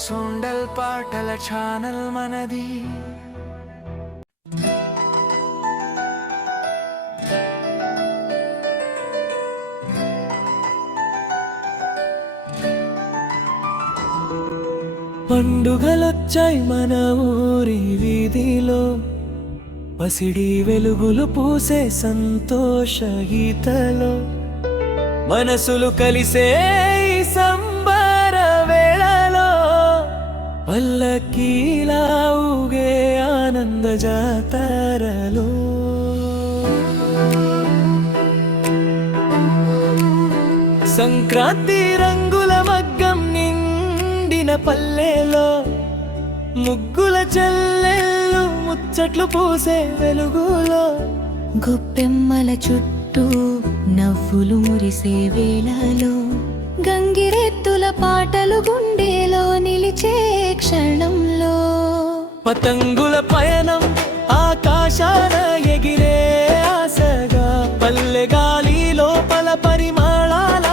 సొండల్ పాటల ఛానల్ మనది. పండుగలొచ్చాయి మన ఊరి వీధిలో, పసిడి వెలుగులు పూసే సంతోష గీతలో, మనసులు కలిసే సంబర వేళలో, పల్లకీలా ఊగే ఆనంద జాతరలో. సంక్రాంతి రంగుల మగ్గం నిండిన పల్లెలో, ముగ్గుల చెల్లెళ్ళు ముచ్చట్లు పూసే వెలుగులో, గొప్పెమ్మల చుట్టూ నవ్వులు మురిసే వేళలో, గంగిరెద్దుల పాటలు గుండెలో నిలిచే క్షణంలో, పతంగుల పయనం ఆకాశాన ఎగిరే ఆశగా, పల్లె గాలిలో పల పరిమళాల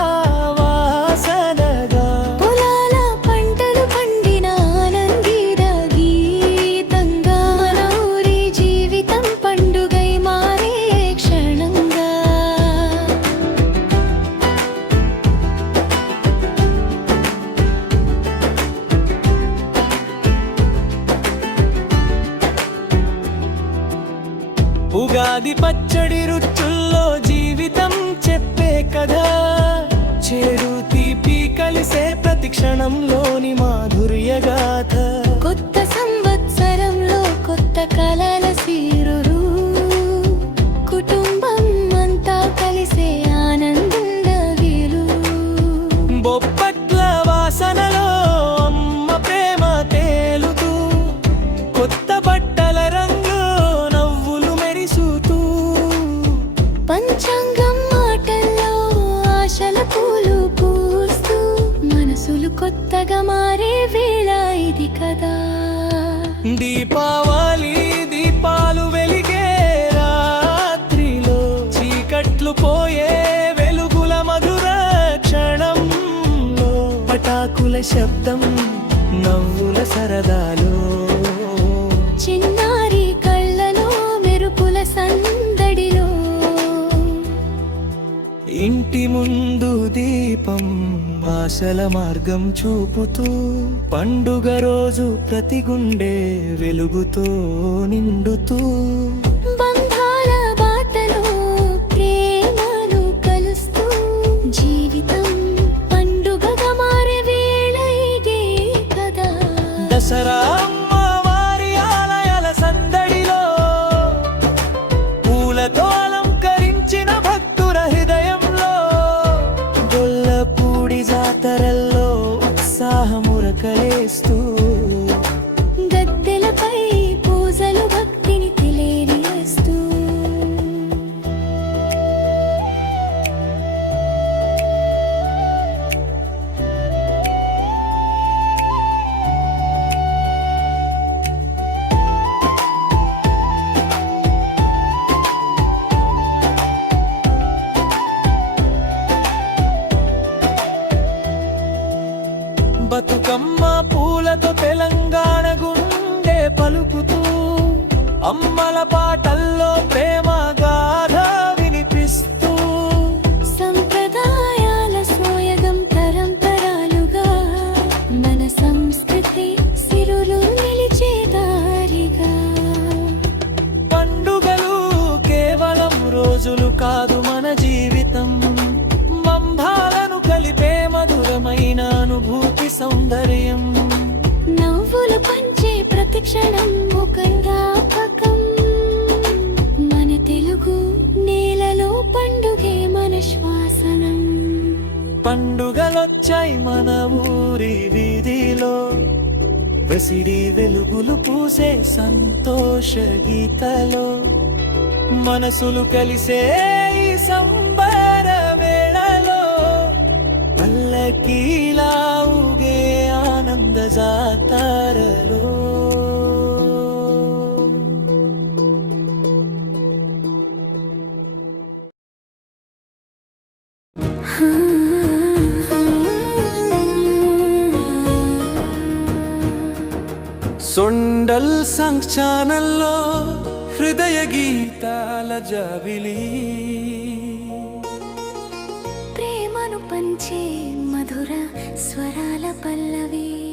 వాసనగా, పొలాల పంటలు పండిన ఆనందీర గీతంగా, మన ఊరి జీవితం పండుగై మారే క్షణంగా. ఉగాది పచ్చడి రుచుల్లో జీవితం చెప్పే కదా, చేదు తీపి కలిసే ప్రతి క్షణంలోని మాధుర్య గాథ. కొత్త సంవత్సరంలో కొత్త కలల సీరురు, కుటుంబం అంతా కలిసే ఆనంద వీరు. బొప్పట్ల వాసనలో అమ్మ ప్రేమ తేలుతూ, కొత్త బట్టల రంగు నవ్వులు మెరిసుతూ, పంచాంగం మాటల్లో ఆశల పూలు పూస్తూ, మనసులు కొత్తగా మారే వేళ ఇది కదా. దీపావళి దీపాలు వెలిగే రాత్రిలో, చీకట్లు పోయే వెలుగుల మధుర క్షణంలో, పటాకుల శబ్దం నవ్వుల సరదాలు, చిన్నారి కళ్ళలో మెరుపుల సందడిలో, ఇంటి ముందు దీపం ఆశల మార్గం చూపుతూ, పండుగ రోజు ప్రతి గుండె వెలుగుతో నిండుతూ, బంధాల బాటలో ప్రేమను కలుస్తూ, జీవితం పండుగగా మారే వేళ ఇదే కదా. దసరా అమ్మవారి ఆలయాల సందడిలో, పూలతో అలంకరించిన భక్తుల హృదయంలో, గొల్లపూడి జాతరల్లో ఉత్సాహమురకలేస్తూ, గద్దెలపై పూజలు భక్తిని తెలియజేస్తూ, బతుకమ్మ పూలతో తెలంగాణ గుండె పలుకుతూ, అమ్మల పాటల్లో ప్రేమ గాథ వినిపిస్తూ, సంప్రదాయాల సోయగం తరంతరాలుగా, మన సంస్కృతి సిరులు నిలిచే దారిగా. పండుగలు కేవలం రోజులు కాదు మన జీవితం, బంధాలను కలిపే మధురమైన అనుభూతి సౌందర్యం. నవ్వులు పంచే ప్రతి క్షణం ఒక జ్ఞాపకం, మన తెలుగు నేలలో పండుగే మన శ్వాసనం. పండుగలొచ్చాయి మన ఊరి వీధిలో, పసిడి వెలుగులు పూసే సంతోష గీతలో, మనసులు కలిసే ఈ సంబర వేళలో, పల్లకీలా ఊగే ఆనంద జాతరలో. సొండల్ సంగ్ ఛానల్లో హృదయ గీతాల జాబిలి, ప్రేమను పంచే మధుర స్వరాల పల్లవి.